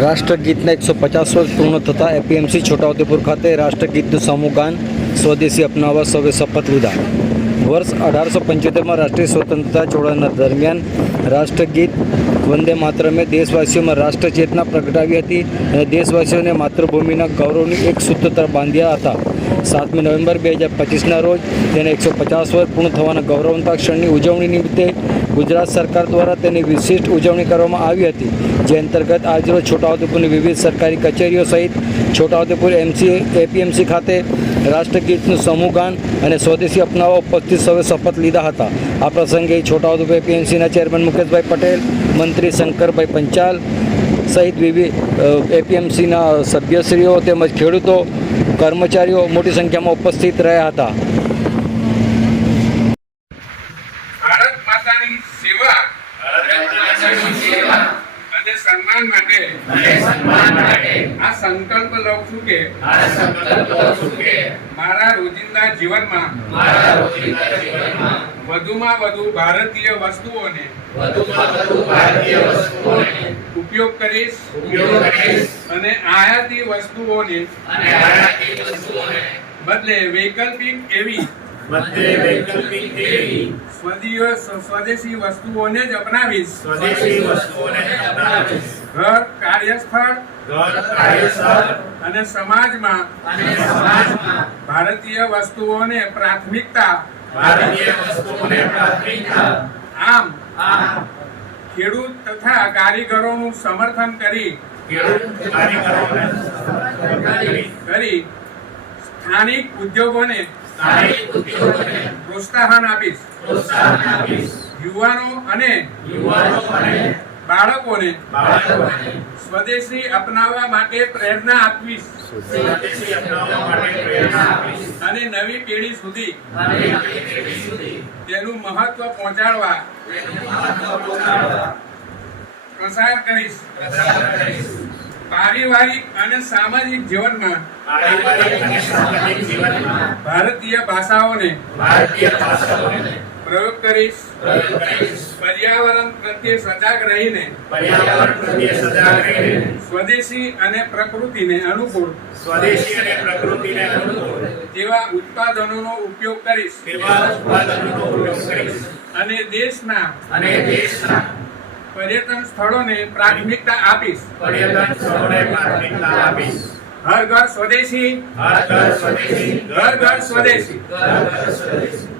રાષ્ટ્રગીતના એકસો પચાસ વર્ષ પૂર્ણ થતાં એપીએમસી છોટાઉદેપુર ખાતે રાષ્ટ્રગીતનું સમૂહગાન સ્વદેશી અપનાવવા સૌએ શપથ લીધા. વર્ષ અઢારસો પંચોતેરમાં રાષ્ટ્રીય સ્વતંત્રતા જોડાણના દરમિયાન રાષ્ટ્રગીત વંદે માતરમે દેશવાસીઓમાં રાષ્ટ્રચેતના પ્રગટાવી હતી અને દેશવાસીઓને માતૃભૂમિના ગૌરવની એક સૂત્રતા બાંધ્યા હતા. સાતમી નવેમ્બર બે હજાર પચીસના રોજ તેને એકસો પચાસ વર્ષ પૂર્ણ થવાના ગૌરવંતા ક્ષણની ઉજવણી નિમિત્તે ગુજરાત સરકાર દ્વારા તેની વિશિષ્ટ ઉજવણી કરવામાં આવી હતી, જે અંતર્ગત આજરોજ છોટાઉદેપુરની વિવિધ સરકારી કચેરીઓ સહિત છોટાઉદેપુર એમસી, એપીએમસી ખાતે રાષ્ટ્રગીતનું સમૂહગાન અને સ્વદેશી અપનાવવા ઉપસ્થિત સૌએ શપથ લીધા હતા. આ પ્રસંગે છોટાઉદેપુર એપીએમસીના ચેરમેન મુકેશભાઈ પટેલ, મંત્રી શંકરભાઈ પંચાલ સહિત વિવિધ એપીએમસીના સભ્યશ્રીઓ તેમજ ખેડૂતો, કર્મચારીઓ મોટી સંખ્યામાં ઉપસ્થિત રહ્યા હતા. સન્માન માટે આ સંકલ્પ લઉં છું કે મારા રોજિંદા જીવનમાં વધુમાં વધુ ભારતીય વસ્તુઓને ઉપયોગ કરીશ અને આયાતી વસ્તુઓને બદલે વૈકલ્પિક એવી મધ્ય વૈકલ્પિક દેવી. સ્વદીય સ્વદેશી વસ્તુઓને જ અપનાવીશ. સ્વદેશી વસ્તુઓને અપનાવીશ. ઘર કાર્યસ્થળ ઘર કાર્યસ્થળ અને સમાજમાં અને સમાજમાં ભારતીય વસ્તુઓને પ્રાથમિકતા. ભારતીય વસ્તુઓને પ્રાથમિકતા. આમ આમ. ખેડૂત તથા કારીગરોનું સમર્થન કરી ખેડૂત કારીગરોને કરી સ્થાનિક ઉદ્યોગોને પ્રોત્સાહન આપીશ. યુવાનો અને યુવાનો બાળકોને સ્વદેશી અપનાવવા માટે પ્રેરણા આપવીશ અને નવી પેઢી સુધી તેનું મહત્વ પહોંચાડવા પ્રસાર કરીશ. પારિવારિક અને સામાજિક જીવનમાં ભારતીય ભાષાઓને પ્રયોગ કરીશ. પર્યાવરણ પ્રત્યે સજાગ રહીને પર્યાવરણ પ્રત્યે સજાગ રહીને સ્વદેશી અને પ્રકૃતિને અનુકૂળ સ્વદેશી અને પ્રકૃતિને અનુકૂળ જેવા ઉત્પાદનોનો ઉપયોગ કરીશ. તેવા ઉત્પાદનોનો ઉપયોગ કરીશ. અને દેશના અને દેશના પર્યટન સ્થળોને પ્રાથમિકતા આપીશ. પર્યટન સ્થળોને પ્રાથમિકતા આપીશ. હર ઘર સ્વદેશી. હર ઘર સ્વદેશી. ઘર ઘર સ્વદેશી. ઘર ઘર સ્વદેશી.